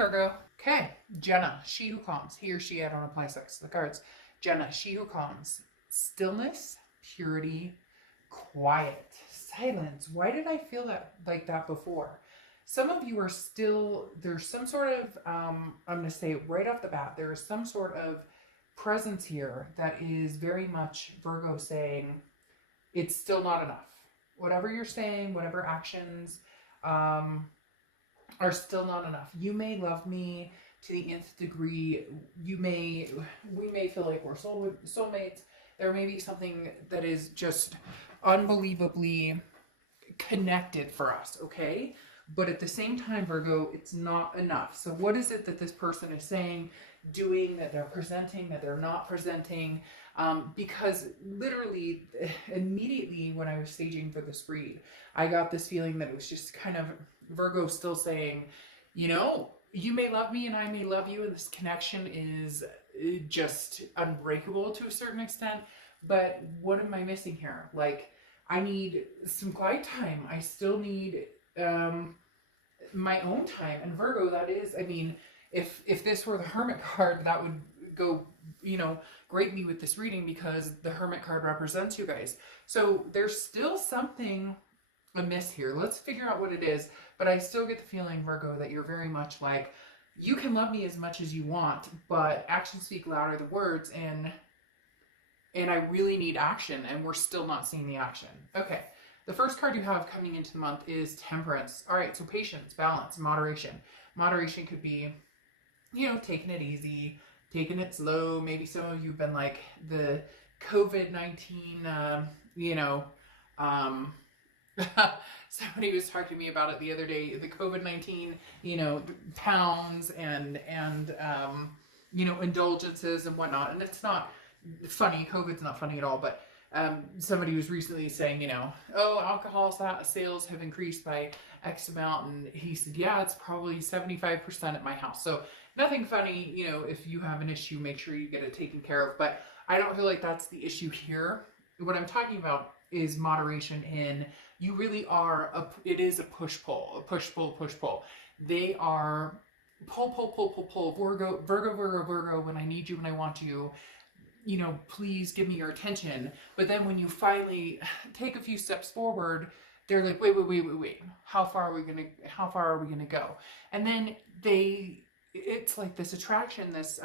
Virgo. Okay, Jenna, she who calms. He or she, I don't apply sex to the cards. Jenna, she who calms. Stillness, purity, quiet, silence. Why did I feel that like that before? Some of you are still, there's some sort of, I'm going to say right off the bat, there is some sort of presence here that is very much Virgo saying it's still not enough. Whatever you're saying, whatever actions are still not enough. You may love me to the nth degree. We may feel like we're soulmates. There may be something that is just unbelievably connected for us, okay? But at the same time, Virgo, it's not enough. So what is it that this person is saying, doing, that they're presenting, that they're not presenting? Because literally, immediately when I was staging for this read, I got this feeling that it was just kind of Virgo still saying, you know, you may love me and I may love you, and this connection is just unbreakable to a certain extent. But what am I missing here? Like, I need some quiet time. I still need my own time. And Virgo, that is, I mean, if this were the Hermit card, that would go, you know, greatly with this reading, because the Hermit card represents you guys. So there's still something amiss here. Let's figure out what it is. But I still get the feeling, Virgo, that you're very much like, you can love me as much as you want, but actions speak louder than words, and I really need action, and we're still not seeing the action. Okay. The first card you have coming into the month is Temperance. All right, so patience, balance, moderation. Moderation could be, you know, taking it easy, taking it slow. Maybe some of you have been like the COVID-19, you know, somebody was talking to me about it the other day, the COVID-19, you know, pounds and you know, indulgences and whatnot. And it's not funny. COVID's not funny at all, but somebody was recently saying, you know, oh, alcohol sales have increased by X amount. And he said, yeah, it's probably 75% at my house. So nothing funny, you know, if you have an issue, make sure you get it taken care of. But I don't feel like that's the issue here. What I'm talking about is moderation in, you really are, it is a push-pull, a push-pull. They are pull. Virgo, when I need you, when I want you, you know, please give me your attention. But then when you finally take a few steps forward, they're like, wait. How far are we gonna go? And then it's like this attraction, this,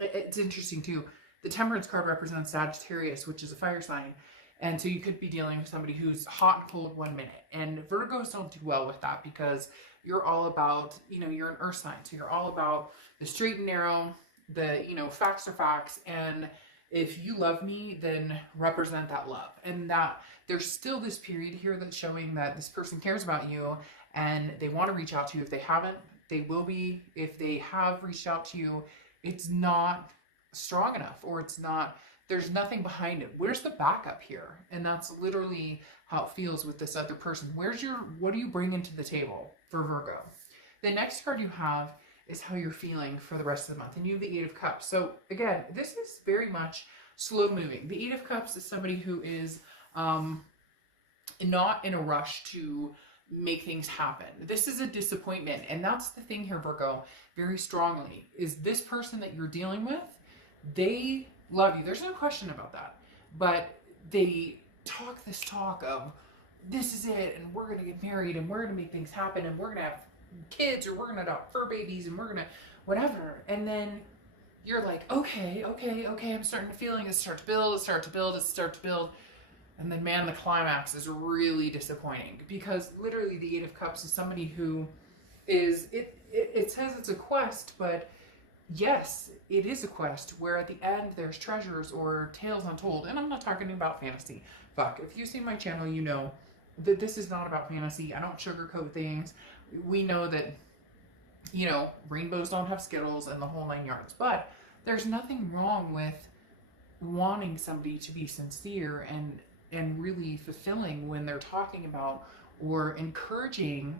it's interesting too. The Temperance card represents Sagittarius, which is a fire sign. And so you could be dealing with somebody who's hot and cold 1 minute. And Virgos don't do well with that, because you're all about, you know, you're an earth sign. So you're all about the straight and narrow, the, you know, facts are facts. And if you love me, then represent that love. And that there's still this period here that's showing that this person cares about you and they want to reach out to you. If they haven't, they will be. If they have reached out to you, it's not strong enough, or it's not, there's nothing behind it. Where's the backup here? And that's literally how it feels with this other person. What do you bring into the table for Virgo? The next card you have is how you're feeling for the rest of the month. And you have the Eight of Cups. So again, this is very much slow moving. The Eight of Cups is somebody who is not in a rush to make things happen. This is a disappointment. And that's the thing here, Virgo, very strongly, is this person that you're dealing with, they love you. There's no question about that. But they talk this talk of, this is it, and we're going to get married, and we're going to make things happen, and we're going to have kids, or we're going to adopt fur babies, and we're going to whatever. And then you're like, okay, I'm starting to feeling it start to build. And then, man, the climax is really disappointing, because literally the Eight of Cups is somebody who is, it says it's a quest, but yes, it is a quest where at the end there's treasures or tales untold. And I'm not talking about fantasy. Fuck, if you've seen my channel, you know that this is not about fantasy. I don't sugarcoat things. We know that, you know, rainbows don't have Skittles and the whole 9 yards. But there's nothing wrong with wanting somebody to be sincere and really fulfilling when they're talking about or encouraging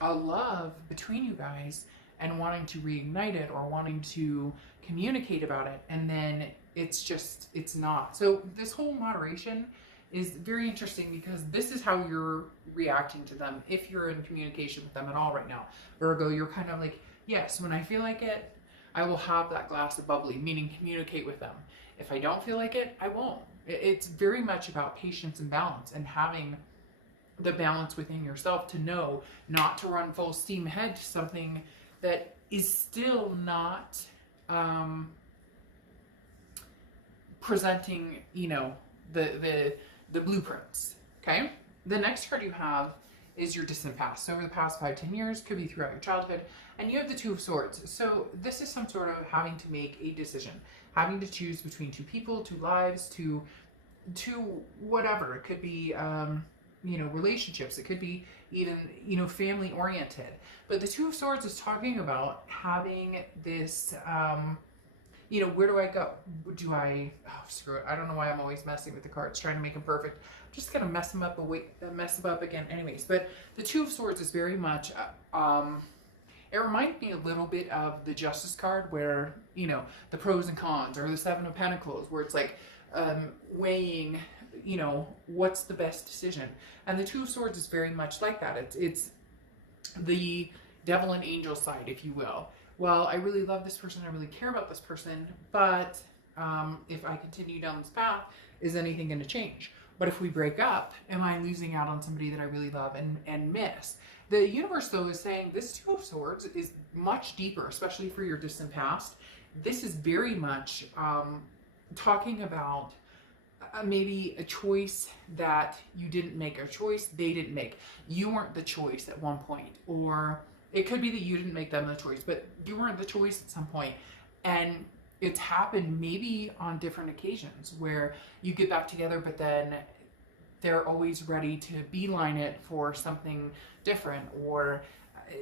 a love between you guys, and wanting to reignite it or wanting to communicate about it. And then it's not. So this whole moderation is very interesting because this is how you're reacting to them if you're in communication with them at all right now. Virgo, you're kind of like, yes, when I feel like it, I will have that glass of bubbly, meaning communicate with them. If I don't feel like it, I won't. It's very much about patience and balance, and having the balance within yourself to know not to run full steam ahead to something that is still not presenting, you know, the blueprints. Okay. The next card you have is your distant past. So over the past 5-10 years, could be throughout your childhood, and you have the Two of Swords. So this is some sort of having to make a decision, having to choose between two people, two lives, two whatever. It could be you know, relationships. It could be even, you know, family oriented. But the Two of Swords is talking about having this you know, where do I go? Do I, oh, screw it. I don't know why I'm always messing with the cards, trying to make them perfect. I'm just going to mess them up again anyways. But the Two of Swords is very much, it reminds me a little bit of the Justice card where, you know, the pros and cons, or the Seven of Pentacles, where it's like weighing, you know, what's the best decision. And the Two of Swords is very much like that. It's the devil and angel side, if you will. Well, I really love this person, I really care about this person, but if I continue down this path, is anything going to change? But if we break up, am I losing out on somebody that I really love and miss? The universe, though, is saying this Two of Swords is much deeper, especially for your distant past. This is very much talking about maybe a choice that you didn't make, a choice they didn't make. You weren't the choice at one point, or it could be that you didn't make them the choice, but you weren't the choice at some point. And it's happened maybe on different occasions where you get back together, but then they're always ready to beeline it for something different, or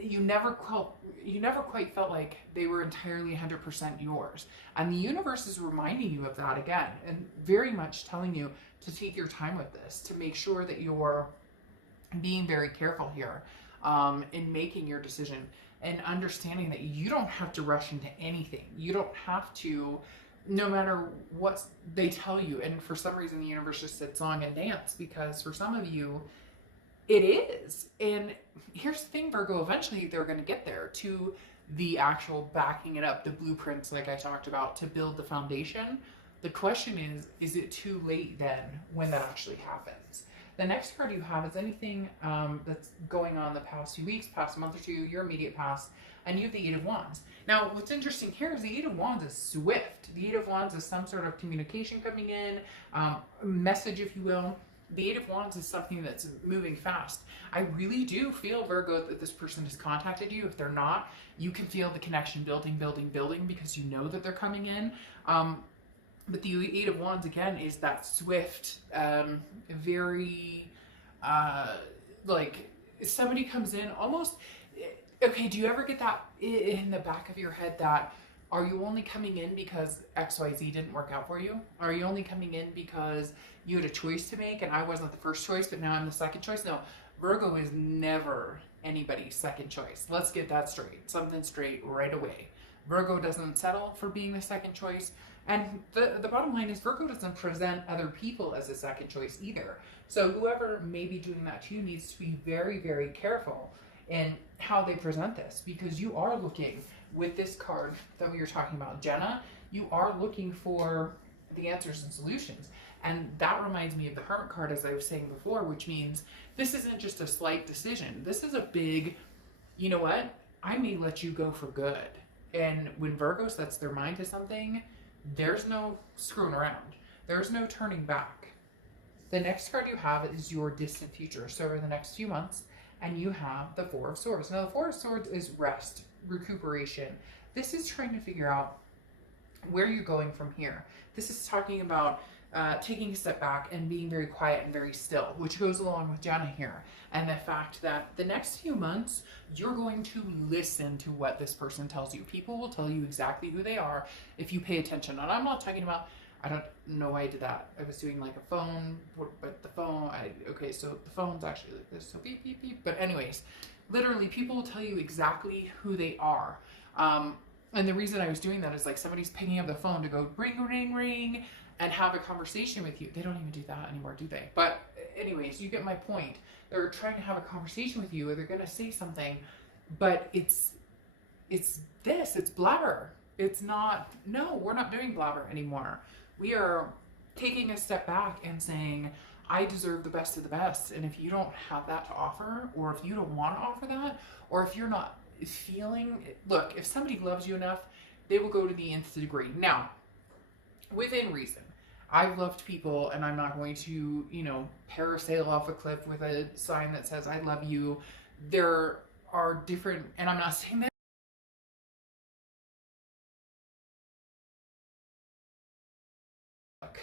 you never quite felt like they were entirely 100% yours. And the universe is reminding you of that again, and very much telling you to take your time with this, to make sure that you're being very careful here in making your decision, and understanding that you don't have to rush into anything. You don't have to, no matter what they tell you. And for some reason, the universe just said song and dance, because for some of you, it is. And here's the thing, Virgo, eventually they're going to get there to the actual backing it up, the blueprints, like I talked about, to build the foundation. The question is it too late then when that actually happens? The next card you have is anything that's going on the past few weeks, past month or two, your immediate past, and you have the Eight of Wands. Now, what's interesting here is the Eight of Wands is swift. The Eight of Wands is some sort of communication coming in, message, if you will. The Eight of Wands is something that's moving fast. I really do feel, Virgo, that this person has contacted you. If they're not, you can feel the connection building, because you know that they're coming in. But the Eight of Wands, again, is that swift, very, like, somebody comes in almost, okay, do you ever get that in the back of your head that, are you only coming in because XYZ didn't work out for you? Are you only coming in because you had a choice to make and I wasn't the first choice, but now I'm the second choice? No, Virgo is never anybody's second choice. Let's get that straight. Something straight right away. Virgo doesn't settle for being the second choice. And the bottom line is Virgo doesn't present other people as a second choice either. So whoever may be doing that to you needs to be very, very careful in how they present this, because you are looking, with this card that we were talking about, Jenna, you are looking for the answers and solutions. And that reminds me of the Hermit card, as I was saying before, which means this isn't just a slight decision. This is a big, you know what, I may let you go for good. And when Virgo sets their mind to something, there's no screwing around. There's no turning back. The next card you have is your distant future. So over the next few months, and you have the Four of Swords. Now the Four of Swords is rest, recuperation. This is trying to figure out where you're going from here. This is talking about taking a step back and being very quiet and very still, which goes along with Jenna here. And the fact that the next few months, you're going to listen to what this person tells you. People will tell you exactly who they are if you pay attention. And I'm not talking about, I don't know why I did that. I was doing like a phone, but the phone, okay, so the phone's actually like this, so beep, beep, beep. But anyways, literally people will tell you exactly who they are. And the reason I was doing that is like somebody's picking up the phone to go ring, ring, ring and have a conversation with you. They don't even do that anymore, do they? But anyways, you get my point. They're trying to have a conversation with you, or they're going to say something, but it's blabber. It's not, no, we're not doing blabber anymore. We are taking a step back and saying, I deserve the best of the best. And if you don't have that to offer, or if you don't want to offer that, or if you're not feeling, look, if somebody loves you enough, they will go to the nth degree. Now, within reason. I've loved people, and I'm not going to, parasail off a cliff with a sign that says, I love you. There are different, and I'm not saying that. Look,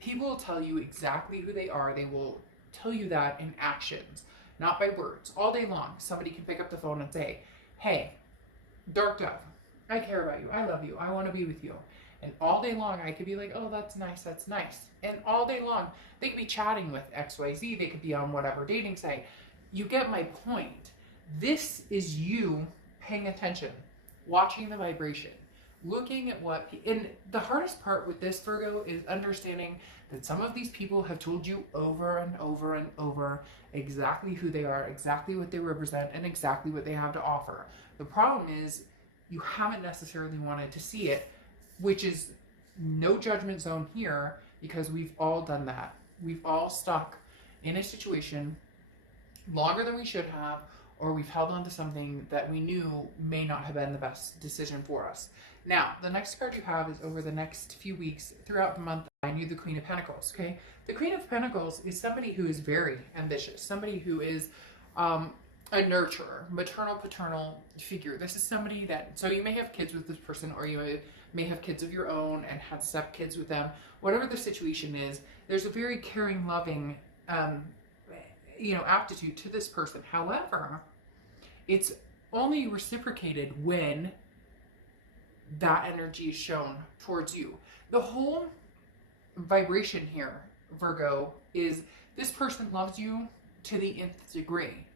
people will tell you exactly who they are. They will tell you that in actions, not by words. All day long, somebody can pick up the phone and say, hey, Dark Dove, I care about you. I love you. I want to be with you. And all day long, I could be like, oh, that's nice, that's nice. And all day long, they could be chatting with XYZ. They could be on whatever dating site. You get my point. This is you paying attention, watching the vibration, looking at what... And the hardest part with this, Virgo, is understanding that some of these people have told you over and over and over exactly who they are, exactly what they represent, and exactly what they have to offer. The problem is you haven't necessarily wanted to see it, which is no judgment zone here, because we've all done that. We've all stuck in a situation longer than we should have, or we've held on to something that we knew may not have been the best decision for us. Now, the next card you have is over the next few weeks, throughout the month, I knew the Queen of Pentacles, okay? The Queen of Pentacles is somebody who is very ambitious, somebody who is a nurturer, maternal, paternal figure. This is somebody that, so you may have kids with this person, or you may have kids of your own and had step-kids with them. Whatever the situation is, there's a very caring, loving, aptitude to this person. However, it's only reciprocated when that energy is shown towards you. The whole vibration here, Virgo, is this person loves you to the nth degree.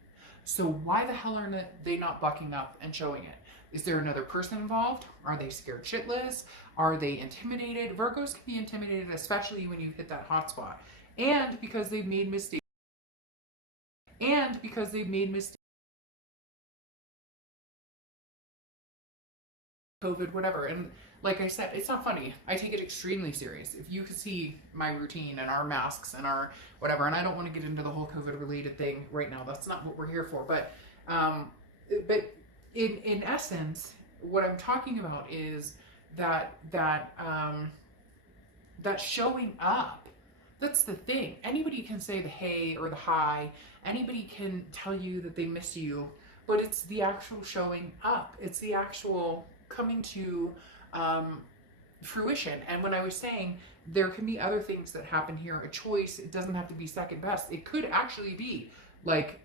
So why the hell are they not bucking up and showing it? Is there another person involved? Are they scared shitless? Are they intimidated? Virgos can be intimidated, especially when you hit that hot spot. And because they've made mistakes. COVID, whatever. And like I said, it's not funny. I take it extremely serious. If you could see my routine and our masks and our whatever, and I don't want to get into the whole COVID related thing right now. That's not what we're here for. But in essence, what I'm talking about is that showing up. That's the thing. Anybody can say the hey or the hi. Anybody can tell you that they miss you, but it's the actual showing up. It's the actual coming to fruition. And when I was saying there can be other things that happen here, a choice, it doesn't have to be second best. It could actually be like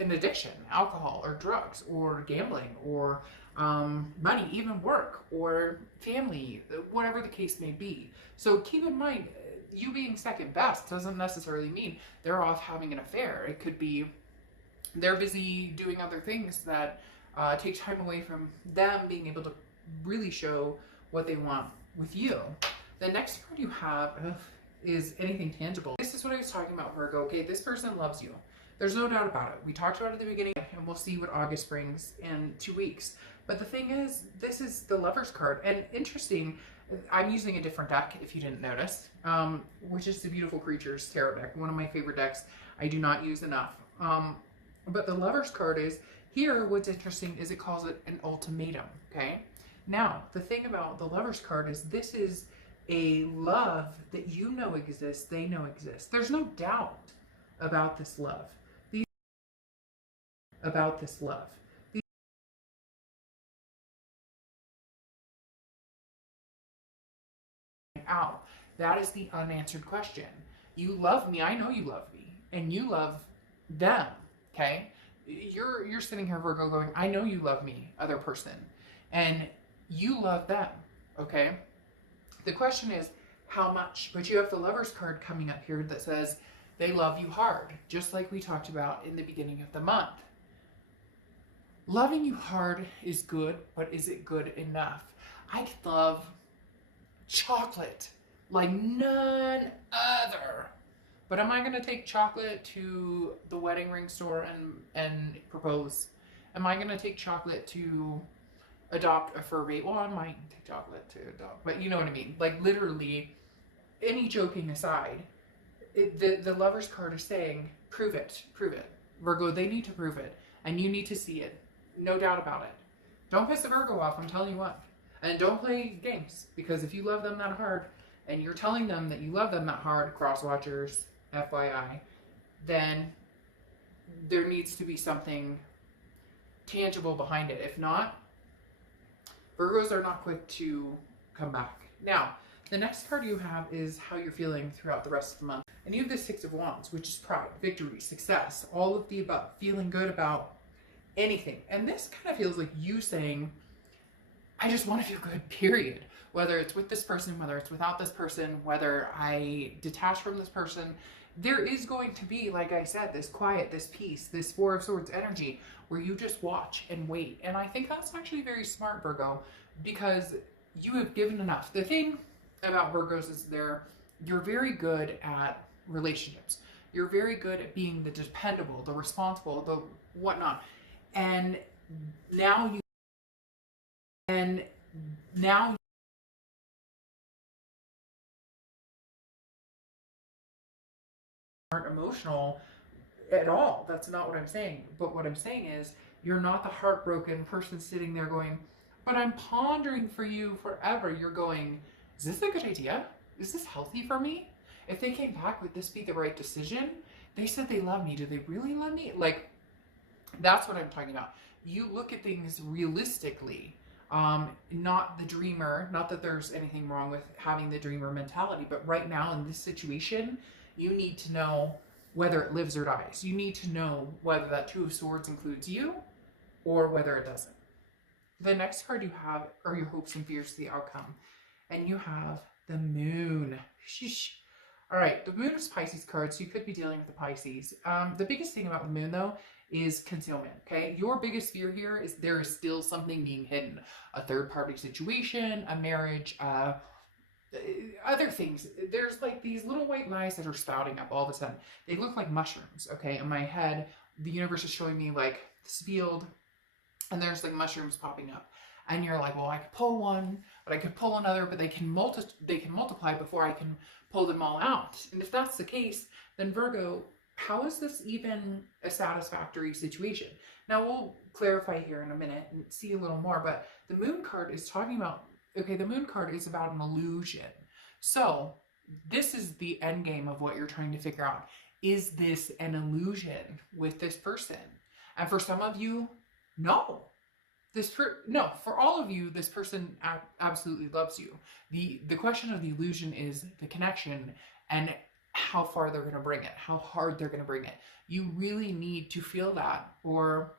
an addiction, alcohol or drugs or gambling or money, even work or family, whatever the case may be. So keep in mind, you being second best doesn't necessarily mean they're off having an affair. It could be they're busy doing other things that take time away from them being able to really show what they want with you. The next card you have is anything tangible. This is what I was talking about, Virgo. Okay, this person loves you. There's no doubt about it. We talked about it at the beginning, and we'll see what August brings in 2 weeks. But the thing is, this is the Lover's card. And interesting, I'm using a different deck, if you didn't notice, which is the Beautiful Creatures Tarot deck. One of my favorite decks. I do not use enough. But the Lover's card is, here what's interesting is it calls it an ultimatum, okay? Now, the thing about the Lover's card is this is a love that you know exists, they know exists. There's no doubt about this love. Out. That is the unanswered question. You love me, I know you love me, and you love them, okay? You're sitting here, Virgo, going, I know you love me, other person, and you love them, okay? The question is, how much? But you have the Lover's card coming up here that says they love you hard, just like we talked about in the beginning of the month. Loving you hard is good, but is it good enough? I love chocolate like none other. But am I going to take chocolate to the wedding ring store and propose? Am I going to take chocolate to adopt a fur baby? Well, I might take chocolate to adopt, but you know what I mean. Like literally, any joking aside, the lover's card is saying, prove it, prove it. Virgo, they need to prove it, and you need to see it. No doubt about it. Don't piss the Virgo off, I'm telling you what. And don't play games, because if you love them that hard, and you're telling them that you love them that hard, cross watchers, FYI, then there needs to be something tangible behind it. If not, Virgos are not quick to come back. Now, the next card you have is how you're feeling throughout the rest of the month. And you have the Six of Wands, which is pride, victory, success, all of the above, feeling good about anything. And this kind of feels like you saying, I just want to feel good, period. Whether it's with this person, whether it's without this person, whether I detach from this person, there is going to be, like I said, this quiet, this peace, this Four of Swords energy where you just watch and wait. And I think that's actually very smart, Virgo, because you have given enough. The thing about Virgos is you're very good at relationships. You're very good at being the dependable, the responsible, the whatnot. And now you aren't emotional at all. That's not what I'm saying. But what I'm saying is you're not the heartbroken person sitting there going, but I'm pondering for you forever. You're going, is this a good idea? Is this healthy for me? If they came back, would this be the right decision? They said they love me. Do they really love me? Like, that's what I'm talking about. You look at things realistically, not the dreamer. Not that there's anything wrong with having the dreamer mentality, but right now in this situation, you need to know whether it lives or dies. You need to know whether that Two of Swords includes you or whether it doesn't. The next card you have are your hopes and fears to the outcome. And you have the Moon. Sheesh. All right, the Moon is Pisces card, so you could be dealing with the Pisces. The biggest thing about the Moon, though, is concealment, okay? Your biggest fear here is there is still something being hidden. A third-party situation, a marriage, other things. There's like these little white lies that are spouting up all of a sudden. They look like mushrooms, okay? In my head, the universe is showing me like this field, and there's like mushrooms popping up. And you're like, well, I could pull one, but I could pull another, but they can multiply before I can pull them all out. And if that's the case, then Virgo, how is this even a satisfactory situation? Now, we'll clarify here in a minute and see a little more, but the Moon card is talking about, okay, the Moon card is about an illusion. So this is the end game of what you're trying to figure out. Is this an illusion with this person? And for some of you, no. No, for all of you, this person absolutely loves you. The question of the illusion is the connection and how far they're going to bring it, how hard they're going to bring it. You really need to feel that or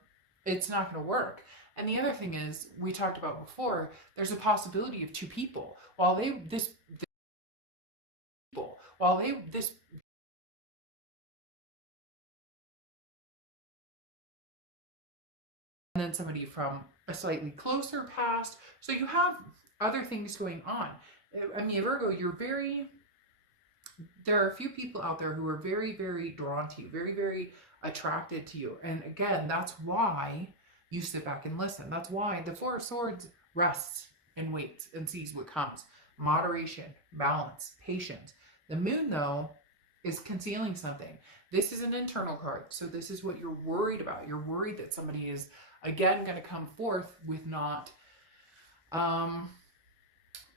it's not going to work. And the other thing is, we talked about before, there's a possibility of two people. And then somebody from a slightly closer past. So you have other things going on. I mean, Virgo, there are a few people out there who are very, very drawn to you, very, very attracted to you. And again, that's why you sit back and listen. That's why the Four of Swords rests and waits and sees what comes. Moderation, balance, patience. The Moon, though, is concealing something. This is an internal card. So this is what you're worried about. You're worried that somebody is, again, going to come forth with not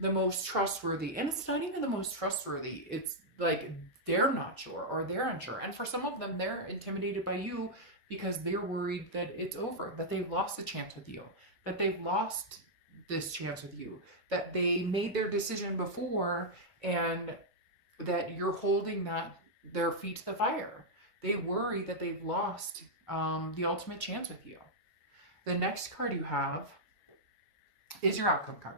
the most trustworthy. And it's not even the most trustworthy. It's like they're not sure or they're unsure. And for some of them, they're intimidated by you because they're worried that it's over, that they've lost a chance with you, that they've lost this chance with you, that they made their decision before and that you're holding their feet to the fire. They worry that they've lost the ultimate chance with you. The next card you have is your outcome card.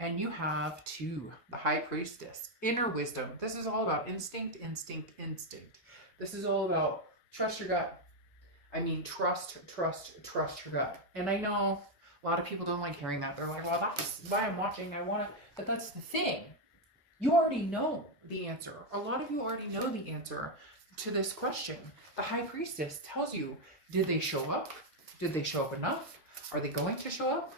And you have two, the High Priestess, inner wisdom. This is all about instinct, instinct, instinct. This is all about trust your gut. I mean, trust your gut. And I know a lot of people don't like hearing that. They're like, well, that's why I'm watching. I want to, but that's the thing. You already know the answer. A lot of you already know the answer to this question. The High Priestess tells you, did they show up? Did they show up enough? Are they going to show up?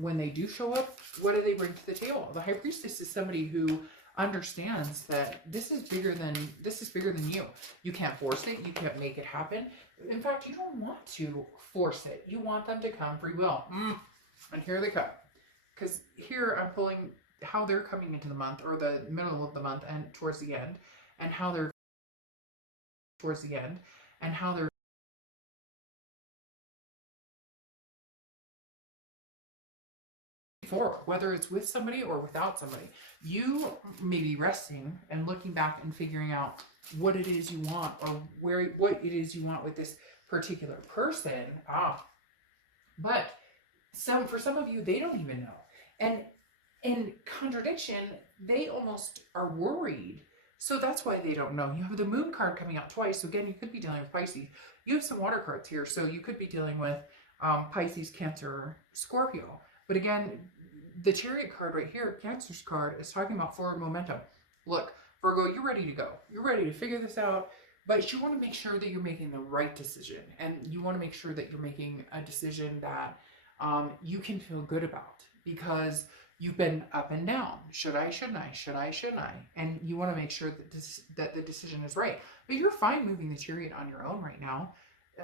When they do show up, what do they bring to the table? The High Priestess is somebody who understands that this is bigger than you. You can't force it. You can't make it happen. In fact, you don't want to force it. You want them to come free will. And here they come. Because here I'm pulling how they're coming into the month, or the middle of the month and towards the end, and how they're forward, whether it's with somebody or without somebody. You may be resting and looking back and figuring out what it is you want, or what it is you want with this particular person. But for some of you, they don't even know. And in contradiction, they almost are worried. So that's why they don't know. You have the Moon card coming out twice. So again, you could be dealing with Pisces. You have some water cards here. So you could be dealing with Pisces, Cancer, Scorpio. But again, the Chariot card right here, Cancer's card, is talking about forward momentum. Look, Virgo, you're ready to go. You're ready to figure this out. But you want to make sure that you're making the right decision. And you want to make sure that you're making a decision that you can feel good about. Because you've been up and down. Should I, shouldn't I? Should I, shouldn't I? And you want to make sure that the decision is right. But you're fine moving the Chariot on your own right now.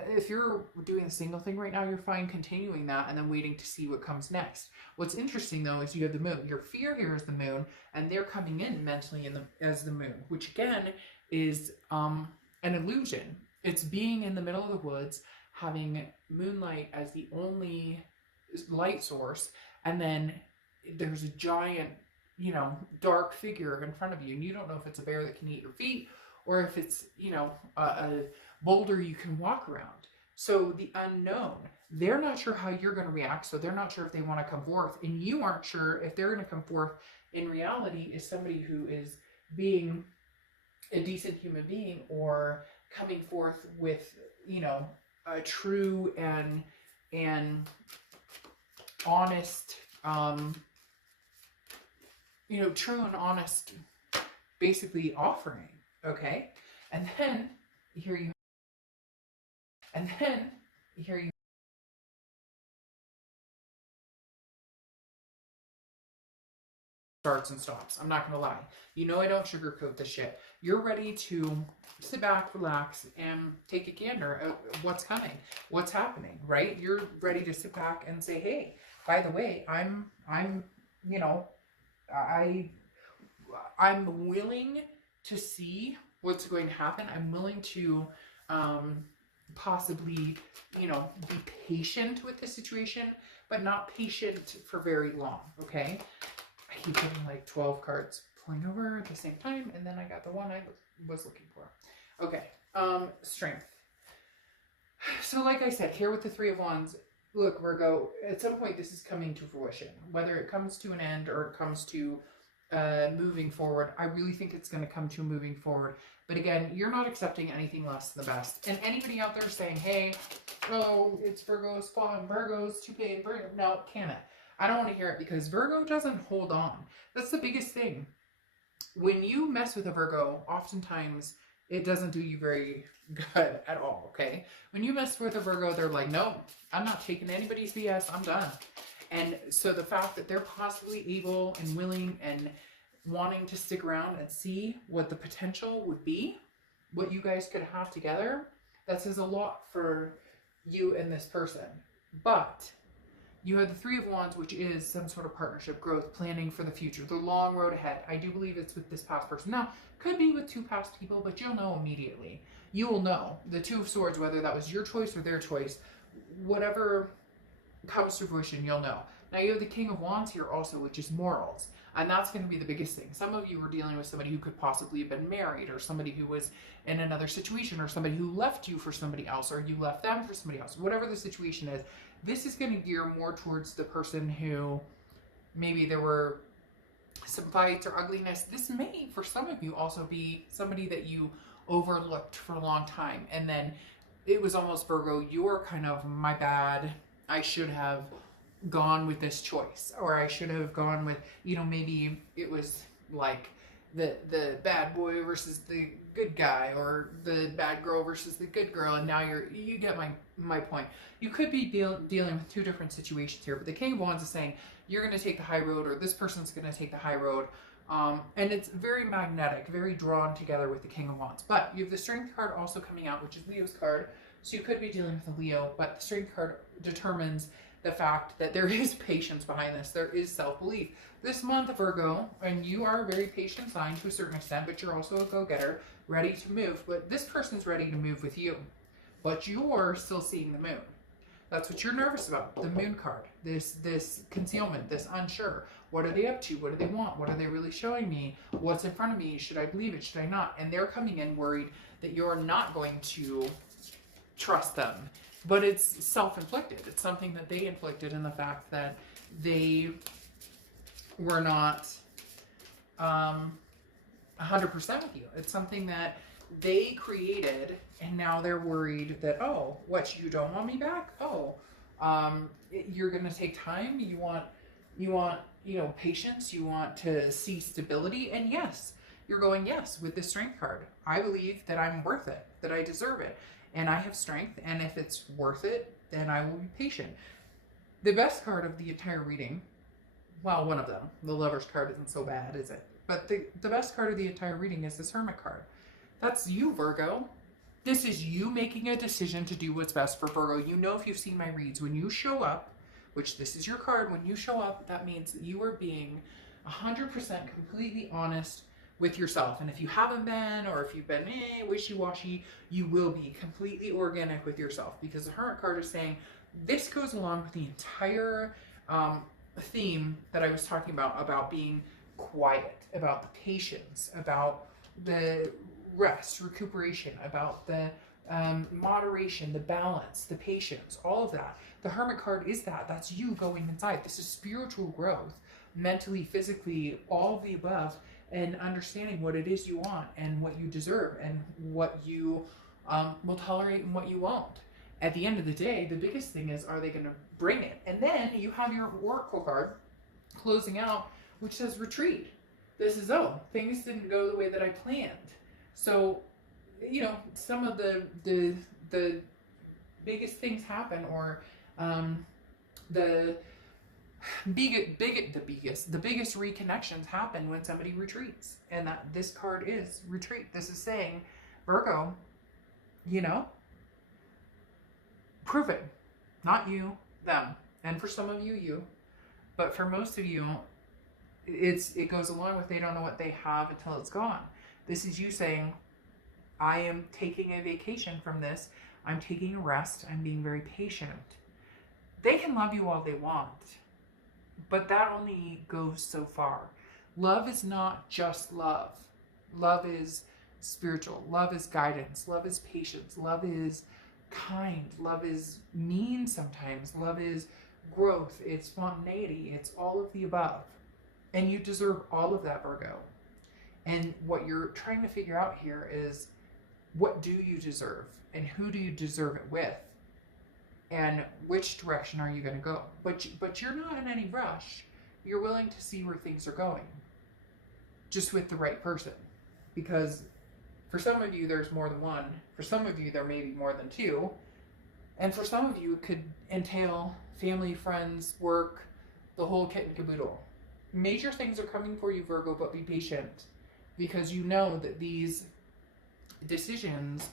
If you're doing a single thing right now, you're fine continuing that and then waiting to see what comes next. What's interesting, though, is you have the Moon. Your fear here is the Moon, and they're coming in mentally as the Moon, which, again, is an illusion. It's being in the middle of the woods, having moonlight as the only light source, and then there's a giant, dark figure in front of you, and you don't know if it's a bear that can eat your feet or if it's, a boulder you can walk around. So the unknown, they're not sure how you're going to react, so they're not sure if they want to come forth, and you aren't sure if they're going to come forth in reality as somebody who is being a decent human being, or coming forth with, a true and honest, true and honest, basically offering. Okay. And then here you starts and stops. I'm not going to lie. I don't sugarcoat this shit. You're ready to sit back, relax, and take a gander at what's coming, what's happening, right? You're ready to sit back and say, hey, by the way, I'm willing to see what's going to happen. I'm willing to possibly, be patient with the situation, but not patient for very long, okay? I keep getting like 12 cards pulling over at the same time, and then I got the one I was looking for. Okay, strength. So like I said, here with the Three of Wands, look, Virgo, at some point this is coming to fruition. Whether it comes to an end or it comes to moving forward, I really think it's going to come to moving forward. But again, you're not accepting anything less than the best. And anybody out there saying, hey, oh, it's Virgo's fault and Virgo's too big, no, can it? I don't want to hear it, because Virgo doesn't hold on. That's the biggest thing. When you mess with a Virgo, oftentimes it doesn't do you very good at all, okay? When you mess with a Virgo, they're like, no, I'm not taking anybody's BS, I'm done. And so the fact that they're possibly able and willing and wanting to stick around and see what the potential would be, what you guys could have together, that says a lot for you and this person. But you have the Three of Wands, which is some sort of partnership, growth, planning for the future, the long road ahead. I do believe it's with this past person. Now, could be with two past people, but you'll know immediately. You will know. The Two of Swords, whether that was your choice or their choice, whatever comes to fruition, you'll know. Now, you have the King of Wands here also, which is morals. And that's going to be the biggest thing. Some of you were dealing with somebody who could possibly have been married, or somebody who was in another situation, or somebody who left you for somebody else, or you left them for somebody else. Whatever the situation is, this is going to gear more towards the person who maybe there were some fights or ugliness. This may, for some of you, also be somebody that you overlooked for a long time, and then it was almost, Virgo, you're kind of, my bad, I should have gone with this choice, or I should have gone with, you know, maybe it was like the bad boy versus the good guy, or the bad girl versus the good girl, and now you get my point. You could be dealing with two different situations here, but the King of Wands is saying you're going to take the high road, or this person's going to take the high road. And it's very magnetic, very drawn together with the King of Wands. But you have the Strength card also coming out, which is Leo's card. So you could be dealing with a Leo, but the Strength card determines the fact that there is patience behind this. There is self-belief. This month, Virgo, and you are a very patient sign to a certain extent, but you're also a go-getter, ready to move. But this person's ready to move with you, but you're still seeing the moon. That's what you're nervous about. The moon card, this concealment, this unsure. What are they up to? What do they want? What are they really showing me? What's in front of me? Should I believe it? Should I not? And they're coming in worried that you're not going to trust them. But it's self-inflicted. It's something that they inflicted in the fact that they were not 100% with you. It's something that they created, and now they're worried that, oh, what, you don't want me back? Oh, you're going to take time. You want, you know, patience. You want to see stability. And yes, you're going, yes, with the Strength card. I believe that I'm worth it, that I deserve it. And I have strength, and if it's worth it, then I will be patient. The best card of the entire reading, well, one of them, the Lover's card isn't so bad, is it? But the best card of the entire reading is this Hermit card. That's you, Virgo. This is you making a decision to do what's best for Virgo. You know, if you've seen my reads, when you show up, which this is your card, when you show up, that means that you are being 100% completely honest with yourself. And if you haven't been, or if you've been wishy-washy, you will be completely organic with yourself, because the Hermit card is saying this goes along with the entire theme that I was talking about being quiet, about the patience, about the rest, recuperation, about the moderation, the balance, the patience, all of that. The Hermit card is that. That's you going inside. This is spiritual growth, mentally, physically, all of the above, and understanding what it is you want and what you deserve and what you will tolerate and what you won't. At the end of the day, the biggest thing is, are they going to bring it? And then you have your Oracle card closing out, which says retreat. This is, oh, things didn't go the way that I planned. So, you know, some of the biggest things happen, or the biggest reconnections happen when somebody retreats, and that this card is retreat. This is saying, Virgo, you know, prove it. Not you, them. And for some of you, you. But for most of you, it goes along with they don't know what they have until it's gone. This is you saying, I am taking a vacation from this. I'm taking a rest. I'm being very patient. They can love you all they want, but that only goes so far. Love is not just love. Love is spiritual. Love is guidance. Love is patience. Love is kind. Love is mean sometimes. Love is growth. It's spontaneity. It's all of the above. And you deserve all of that, Virgo. And what you're trying to figure out here is, what do you deserve? And who do you deserve it with? And which direction are you going to go? But you're not in any rush. You're willing to see where things are going, just with the right person. Because for some of you, there's more than one. For some of you, there may be more than two. And for some of you, it could entail family, friends, work, the whole kit and caboodle. Major things are coming for you, Virgo, but be patient. Because you know that these decisions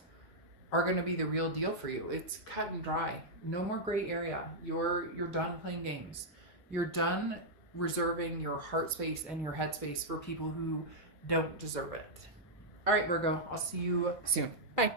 are going to be the real deal for you. It's cut and dry. No more gray area. You're done playing games. You're done reserving your heart space and your head space for people who don't deserve it. All right, Virgo, I'll see you soon. Bye.